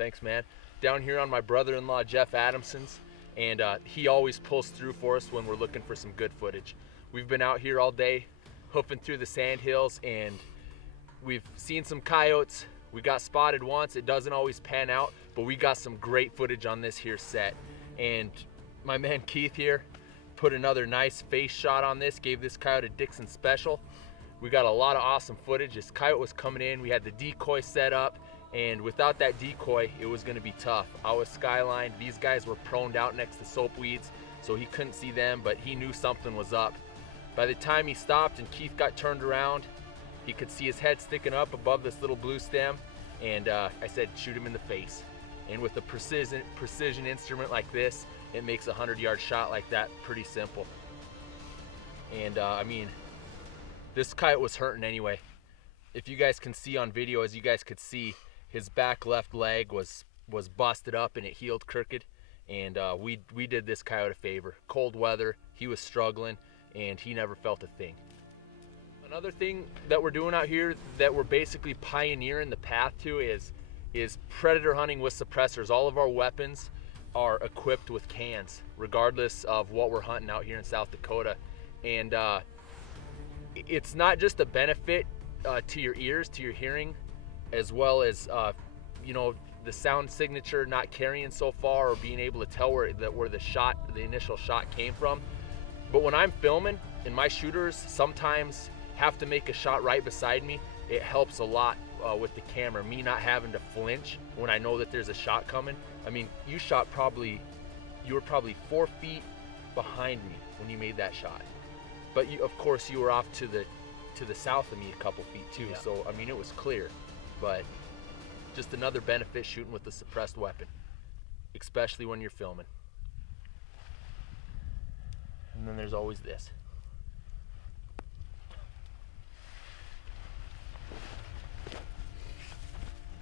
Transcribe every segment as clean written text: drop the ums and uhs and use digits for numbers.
thanks, man. Down here on my brother-in-law Jeff Adamson's, and he always pulls through for us when we're looking for some good footage. We've been out here all day hoofing through the Sandhills, and we've seen some coyotes. We got spotted once. It doesn't always pan out, but we got some great footage on this here set. And my man Keith here put another nice face shot on this, gave this coyote a Dixon special. We got a lot of awesome footage. This coyote was coming in. We had the decoy set up, and without that decoy, it was gonna be tough. I was skylined. These guys were proned out next to soap weeds, so he couldn't see them, but he knew something was up. By the time he stopped and Keith got turned around, he could see his head sticking up above this little blue stem, and I said, shoot him in the face. And with a precision instrument like this, it makes a 100-yard shot like that pretty simple. And I mean, this coyote was hurting anyway. If you guys can see on video, as you guys could see, his back left leg was busted up and it healed crooked. And we did this coyote a favor. Cold weather, he was struggling, and he never felt a thing. Another thing that we're doing out here that we're basically pioneering the path to is predator hunting with suppressors. All of our weapons are equipped with cans, regardless of what we're hunting out here in South Dakota. And it's not just a benefit to your ears, to your hearing, as well as you know, the sound signature not carrying so far, or being able to tell where the initial shot came from. But when I'm filming and my shooters sometimes have to make a shot right beside me, it helps a lot with the camera, me not having to flinch when I know that there's a shot coming. I mean, you were probably 4 feet behind me when you made that shot. But of course you were off to the south of me a couple feet too. Yeah. So I mean, it was clear. But just another benefit shooting with a suppressed weapon, especially when you're filming. And then there's always this.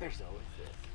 There's always this.